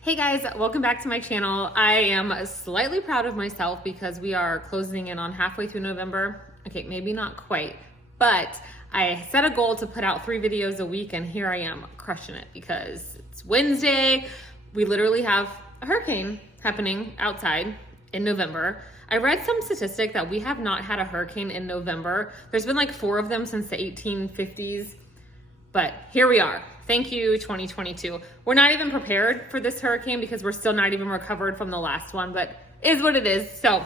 Hey guys, welcome back to my channel. I am slightly proud of myself because we are closing in on halfway through November. Okay, maybe not quite, but I set a goal to put out 3 videos a week and here I am crushing it because it's Wednesday. We literally have a hurricane happening outside in November. I read some statistic that we have not had a hurricane in November. There's been like 4 of them since the 1850s, but here we are. Thank you, 2022. We're not even prepared for this hurricane because we're still not even recovered from the last one, but it is what it is. So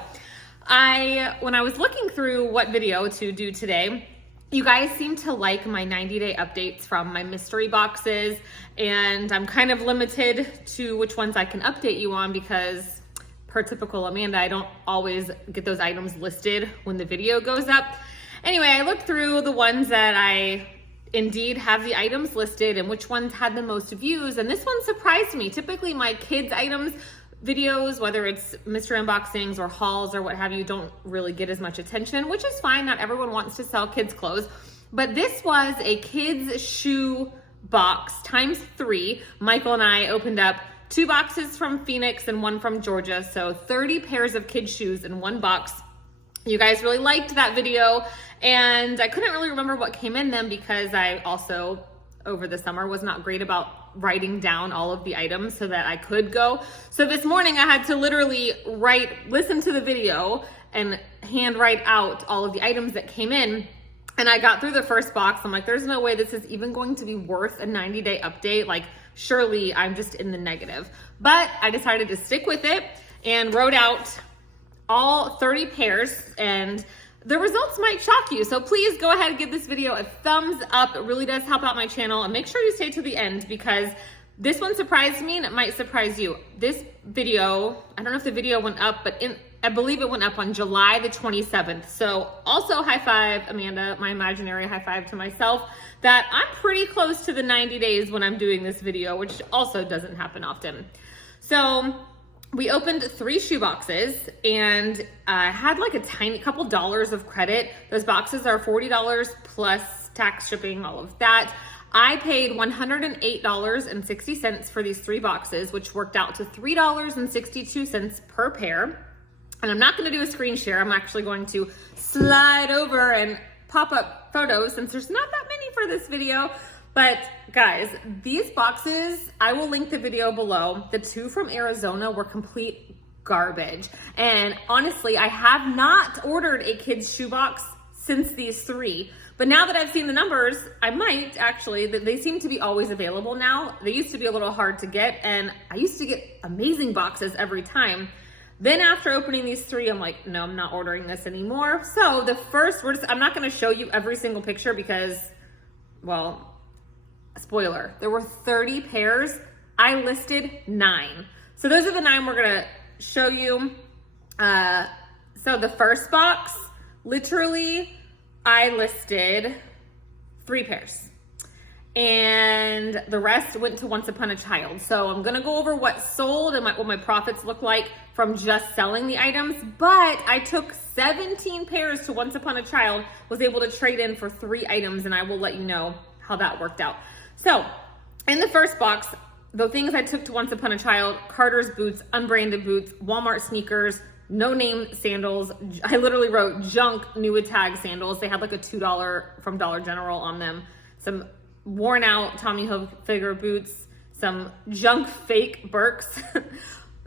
when I was looking through what video to do today, you guys seem to like my 90-day updates from my mystery boxes, and I'm kind of limited to which ones I can update you on because per typical Amanda, I don't always get those items listed when the video goes up. Anyway, I looked through the ones that I indeed have the items listed and which ones had the most views, and this one surprised me. Typically my kids items videos, whether it's mystery unboxings or hauls or what have you, don't really get as much attention, which is fine. Not everyone wants to sell kids clothes, but this was a kids shoe box times 3. Michael and I opened up 2 boxes from Phoenix and 1 from Georgia, so 30 pairs of kids shoes in 1 box. You guys really liked that video, and I couldn't really remember what came in them because I also, over the summer, was not great about writing down all of the items so that I could go. So this morning I had to literally listen to the video and hand write out all of the items that came in. And I got through the first box. I'm like, there's no way this is even going to be worth a 90-day update. Like, surely I'm just in the negative. But I decided to stick with it and wrote out all 30 pairs, and the results might shock you. So please go ahead and give this video a thumbs up. It really does help out my channel, and make sure you stay to the end because this one surprised me and it might surprise you. This video, I don't know if the video went up, but I believe it went up on July the 27th. So also high five, Amanda, my imaginary high five to myself, that I'm pretty close to the 90 days when I'm doing this video, which also doesn't happen often. So we opened 3 shoe boxes and I had like a tiny couple dollars of credit. Those boxes are $40 plus tax, shipping, all of that. I paid $108.60 for these 3 boxes, which worked out to $3.62 per pair. And I'm not gonna do a screen share. I'm actually going to slide over and pop up photos since there's not that many for this video. But guys, these boxes, I will link the video below. The 2 from Arizona were complete garbage. And honestly, I have not ordered a kid's shoebox since these 3. But now that I've seen the numbers, I might actually. They seem to be always available now. They used to be a little hard to get, and I used to get amazing boxes every time. Then after opening these 3, I'm like, no, I'm not ordering this anymore. So the first, I'm not gonna show you every single picture because, well, spoiler, there were 30 pairs. I listed 9. So those are the 9 we're gonna show you. So the first box, literally, I listed 3 pairs. And the rest went to Once Upon a Child. So I'm gonna go over what sold and what my profits look like from just selling the items. But I took 17 pairs to Once Upon a Child, was able to trade in for 3 items, and I will let you know how that worked out. So in the first box, the things I took to Once Upon a Child: Carter's boots, unbranded boots, Walmart sneakers, no-name sandals. I literally wrote junk new with tag sandals. They had like a $2 from Dollar General on them. Some worn out Tommy Hilfiger boots, some junk fake Birks.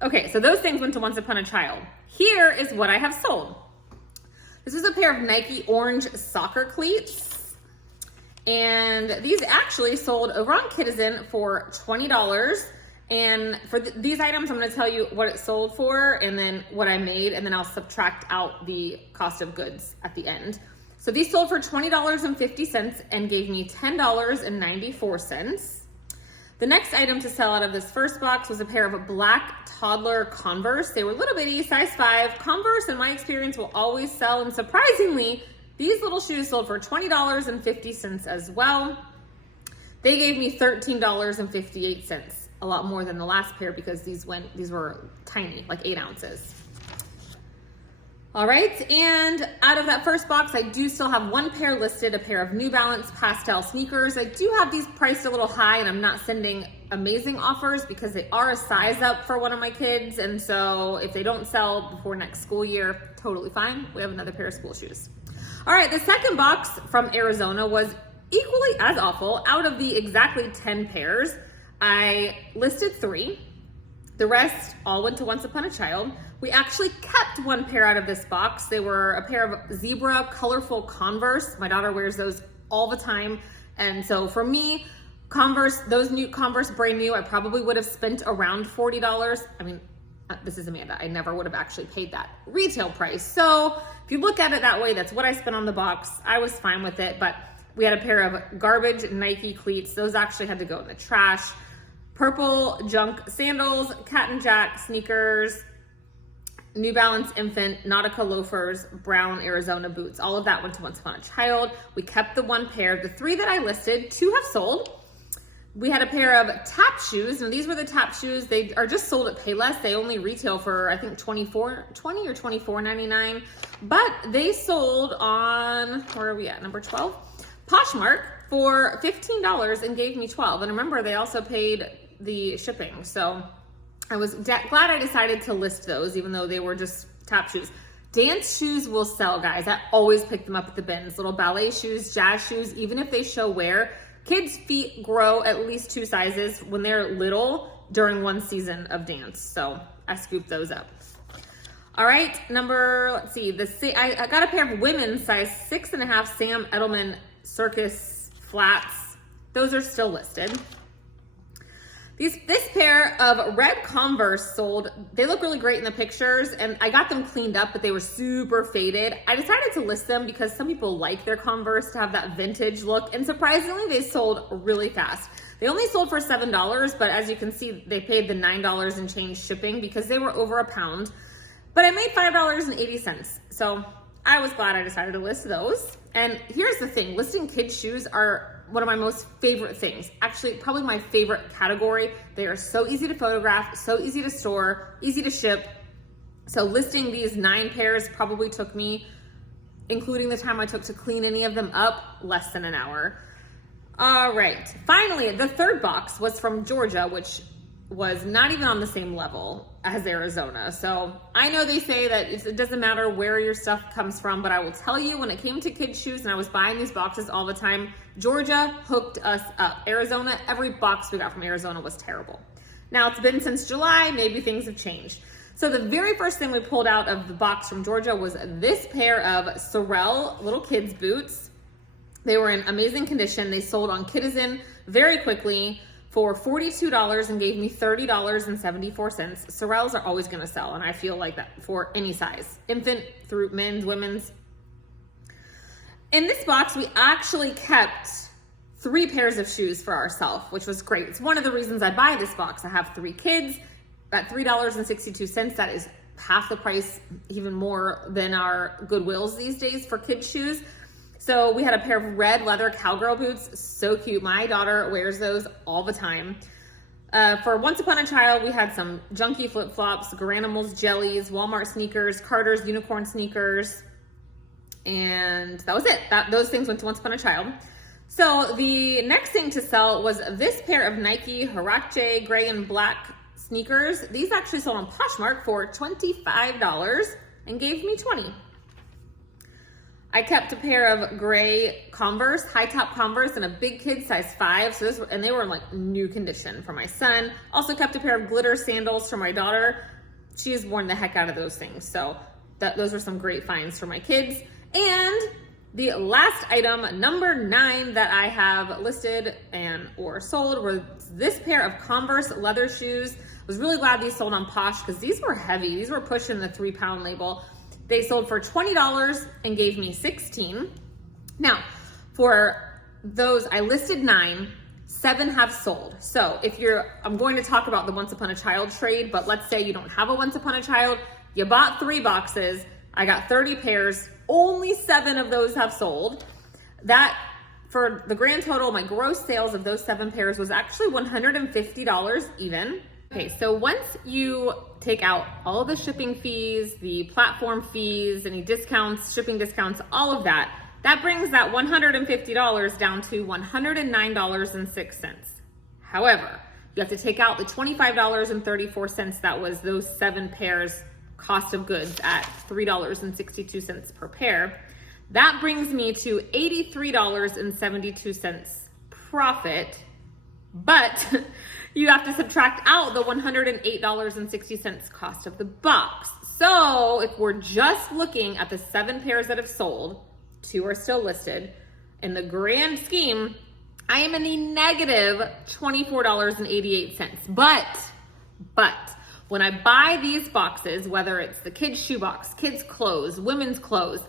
Okay, so those things went to Once Upon a Child. Here is what I have sold. This is a pair of Nike orange soccer cleats. And these actually sold over on Kidizen for $20. And for these items, I'm gonna tell you what it sold for and then what I made, and then I'll subtract out the cost of goods at the end. So these sold for $20.50 and gave me $10.94. The next item to sell out of this first box was a pair of black toddler Converse. They were little bitty, size 5. Converse, in my experience, will always sell, and surprisingly, these little shoes sold for $20.50 as well. They gave me $13.58, a lot more than the last pair because these were tiny, like 8 ounces. All right, and out of that first box, I do still have 1 pair listed, a pair of New Balance pastel sneakers. I do have these priced a little high, and I'm not sending amazing offers because they are a size up for one of my kids. And so if they don't sell before next school year, totally fine. We have another pair of school shoes. All right, the second box from Arizona was equally as awful. Out of the exactly 10 pairs, I listed 3. The rest all went to Once Upon a Child. We actually kept one pair out of this box. They were a pair of zebra colorful Converse. My daughter wears those all the time. And so for me, Converse, those new Converse, brand new, I probably would have spent around $40. I mean, this is Amanda. I never would have actually paid that retail price. So if you look at it that way, that's what I spent on the box. I was fine with it, but we had a pair of garbage Nike cleats. Those actually had to go in the trash. Purple junk sandals, Cat and Jack sneakers, New Balance infant, Nautica loafers, brown Arizona boots. All of that went to Once Upon a Child. We kept the one pair. The 3 that I listed, 2 have sold. We had a pair of tap shoes. Now these were the tap shoes. They are just sold at Payless. They only retail for I think $20 or $24.99. But they sold on, where are we at? Number 12? Poshmark for $15 and gave me 12. And remember, they also paid the shipping. So I was glad I decided to list those, even though they were just tap shoes. Dance shoes will sell, guys. I always pick them up at the bins. Little ballet shoes, jazz shoes, even if they show wear. Kids' feet grow at least 2 sizes when they're little during one season of dance. So I scooped those up. All right, let's see. I got a pair of women's size 6.5 Sam Edelman Circus flats. Those are still listed. This pair of red Converse sold. They look really great in the pictures, and I got them cleaned up, but they were super faded. I decided to list them because some people like their Converse to have that vintage look, and surprisingly, they sold really fast. They only sold for $7, but as you can see, they paid the $9 and change shipping because they were over a pound. But I made $5.80, so I was glad I decided to list those. And here's the thing, listing kids' shoes are one of my most favorite things. Actually, probably my favorite category. They are so easy to photograph, so easy to store, easy to ship. So listing these 9 pairs probably took me, including the time I took to clean any of them up, less than an hour. All right, finally, the third box was from Georgia, which was not even on the same level as Arizona. So I know they say that it doesn't matter where your stuff comes from, but I will tell you, when it came to kids' shoes and I was buying these boxes all the time, Georgia hooked us up. Arizona, every box we got from Arizona was terrible. Now it's been since July, maybe things have changed. So the very first thing we pulled out of the box from Georgia was this pair of Resell little kids boots. They were in amazing condition. They sold on Kidizen very quickly for $42 and gave me $30.74. Sorels are always gonna sell, and I feel like that for any size, infant through men's, women's. In this box, we actually kept 3 pairs of shoes for ourselves, which was great. It's one of the reasons I buy this box. I have 3 kids at $3.62. That is half the price, even more than our Goodwills these days for kids' shoes. So we had a pair of red leather cowgirl boots, so cute. My daughter wears those all the time. For Once Upon a Child, we had some junky flip-flops, Garanimals jellies, Walmart sneakers, Carter's unicorn sneakers, and that was it. Those things went to Once Upon a Child. So the next thing to sell was this pair of Nike Huarache gray and black sneakers. These actually sold on Poshmark for $25 and gave me $20. I kept a pair of gray Converse, high top Converse, and a big kid size 5. And they were in like new condition for my son. Also kept a pair of glitter sandals for my daughter. She has worn the heck out of those things. So those were some great finds for my kids. And the last item, number 9, that I have listed or sold was this pair of Converse leather shoes. I was really glad these sold on Posh because these were heavy. These were pushing the 3-pound label. They sold for $20 and gave me $16. Now, for those, I listed 9, 7 have sold. So I'm going to talk about the Once Upon a Child trade, but let's say you don't have a Once Upon a Child, you bought 3 boxes, I got 30 pairs, only 7 of those have sold. That, for the grand total, my gross sales of those 7 pairs was actually $150 even. Okay, so once you take out all of the shipping fees, the platform fees, any discounts, shipping discounts, all of that, that brings that $150 down to $109.06. However, You have to take out the $25.34 that was those 7 pairs cost of goods at $3.62 per pair. That brings me to $83.72 profit, but you have to subtract out the $108.60 cost of the box. So if we're just looking at the 7 pairs that have sold, 2 are still listed, in the grand scheme, I am in the negative $24.88. But when I buy these boxes, whether it's the kids' shoe box, kids' clothes, women's clothes,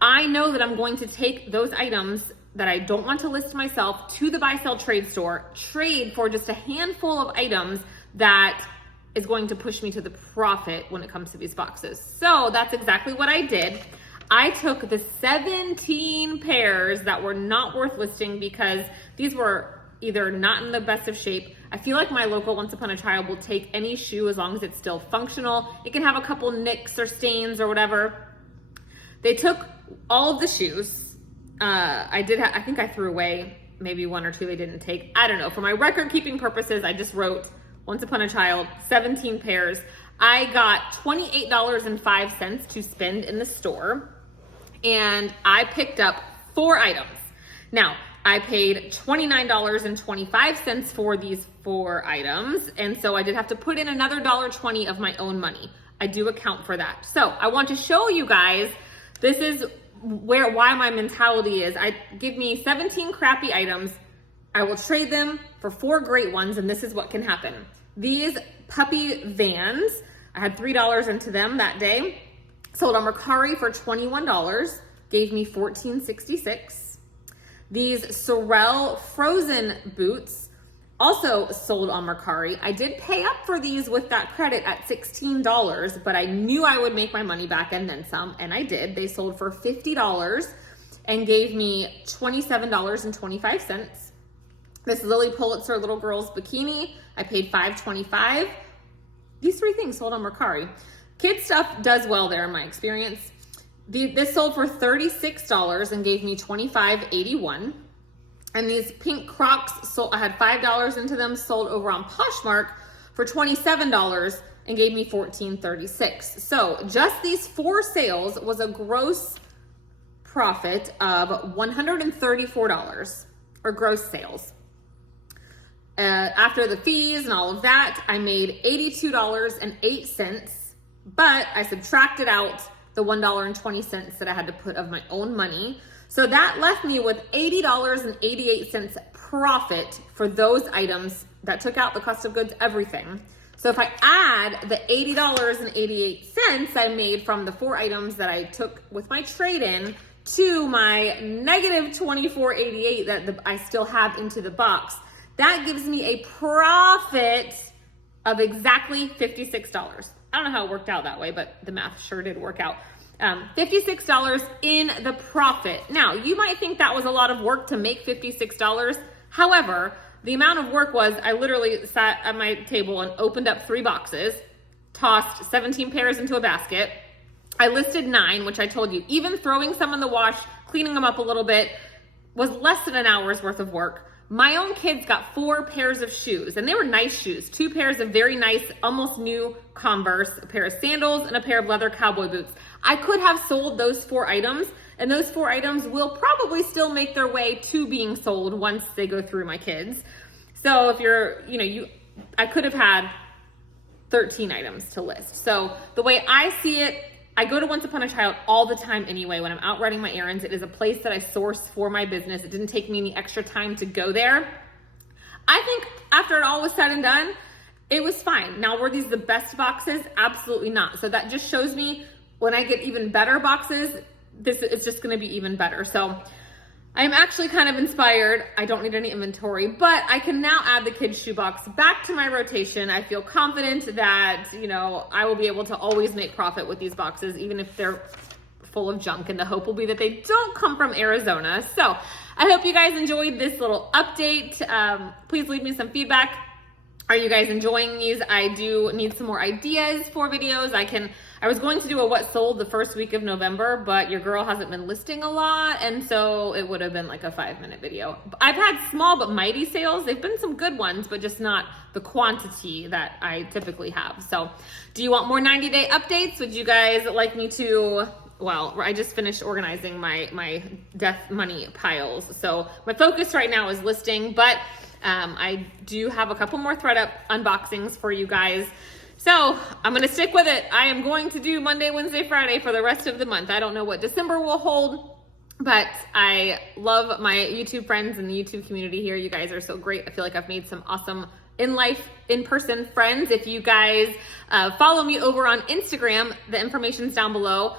I know that I'm going to take those items that I don't want to list myself to the buy, sell, trade store, trade for just a handful of items that is going to push me to the profit when it comes to these boxes. So that's exactly what I did. I took the 17 pairs that were not worth listing because these were either not in the best of shape. I feel like my local Once Upon a Child will take any shoe as long as it's still functional. It can have a couple nicks or stains or whatever. They took all of the shoes. I think I threw away maybe 1 or 2 they didn't take. I don't know. For my record keeping purposes, I just wrote Once Upon a Child, 17 pairs. I got $28.05 to spend in the store, and I picked up 4 items. Now, I paid $29.25 for these 4 items, and so I did have to put in another $1.20 of my own money. I do account for that. So I want to show you guys, this is why my mentality is. Give me 17 crappy items, I will trade them for 4 great ones, and this is what can happen. These puppy Vans, I had $3 into them that day, sold on Mercari for $21, gave me $14.66. These Resell frozen boots also sold on Mercari. I did pay up for these with that credit at $16, but I knew I would make my money back and then some, and I did. They sold for $50 and gave me $27.25. This Lily Pulitzer little girl's bikini, I paid $5.25. These 3 things sold on Mercari. Kid stuff does well there in my experience. This sold for $36 and gave me $25.81. And these pink Crocs, sold, I had $5 into them, sold over on Poshmark for $27 and gave me $14.36. So just these 4 sales was a gross profit of $134, or gross sales. After the fees and all of that, I made $82.08, but I subtracted out the $1.20 that I had to put of my own money. So that left me with $80.88 profit for those items that took out the cost of goods, everything. So if I add the $80.88 I made from the 4 items that I took with my trade-in to my negative $24.88 that I still have into the box, that gives me a profit of exactly $56. I don't know how it worked out that way, but the math sure did work out. $56 in the profit. Now, you might think that was a lot of work to make $56. However, the amount of work was I literally sat at my table and opened up 3 boxes, tossed 17 pairs into a basket. I listed 9, which I told you, even throwing some in the wash, cleaning them up a little bit, was less than an hour's worth of work. My own kids got 4 pairs of shoes, and they were nice shoes. 2 pairs of very nice, almost new Converse, a pair of sandals, and a pair of leather cowboy boots. I could have sold those 4 items, and those 4 items will probably still make their way to being sold once they go through my kids. So if you're, I could have had 13 items to list. So the way I see it, I go to Once Upon a Child all the time anyway. When I'm out running my errands, it is a place that I source for my business. It didn't take me any extra time to go there. I think after it all was said and done, it was fine. Now, were these the best boxes? Absolutely not. So that just shows me when I get even better boxes, this is just going to be even better. So I'm actually kind of inspired. I don't need any inventory, but I can now add the kids' shoebox back to my rotation. I feel confident that, I will be able to always make profit with these boxes, even if they're full of junk, and the hope will be that they don't come from Arizona. So I hope you guys enjoyed this little update. Please leave me some feedback. Are you guys enjoying these? I do need some more ideas for videos. I I was going to do a what sold the first week of November, but your girl hasn't been listing a lot, and so it would have been like a 5-minute video. I've had small but mighty sales. They've been some good ones, but just not the quantity that I typically have. So do you want more 90-day updates? Would you guys like me to, well, I just finished organizing my death money piles. So my focus right now is listing, but I do have a couple more ThredUp unboxings for you guys. So I'm going to stick with it. I am going to do Monday, Wednesday, Friday for the rest of the month. I don't know what December will hold, but I love my YouTube friends and the YouTube community here. You guys are so great. I feel like I've made some awesome in-life, in-person friends. If you guys follow me over on Instagram, the information's down below.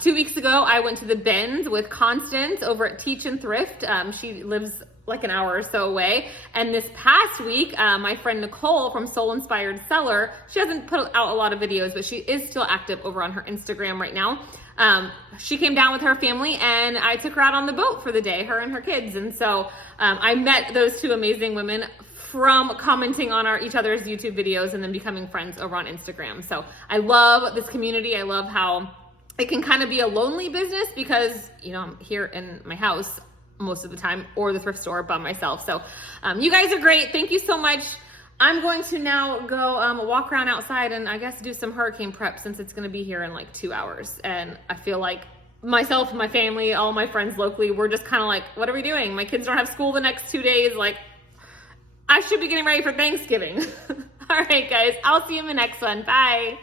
2 weeks ago, I went to the Bend with Constance over at Teach and Thrift. She lives like an hour or so away. And this past week, my friend Nicole from Soul Inspired Seller, she hasn't put out a lot of videos, but she is still active over on her Instagram right now. She came down with her family and I took her out on the boat for the day, her and her kids. And so I met those two amazing women from commenting on each other's YouTube videos and then becoming friends over on Instagram. So I love this community. I love how it can kind of be a lonely business because, you know, I'm here in my house most of the time or the thrift store by myself. So you guys are great. Thank you so much. I'm going to now go walk around outside and I guess do some hurricane prep since it's going to be here in like 2 hours. And I feel like myself, my family, all my friends locally, we're just kind of like, what are we doing? My kids don't have school the next 2 days. Like, I should be getting ready for Thanksgiving. All right, guys, I'll see you in the next one. Bye.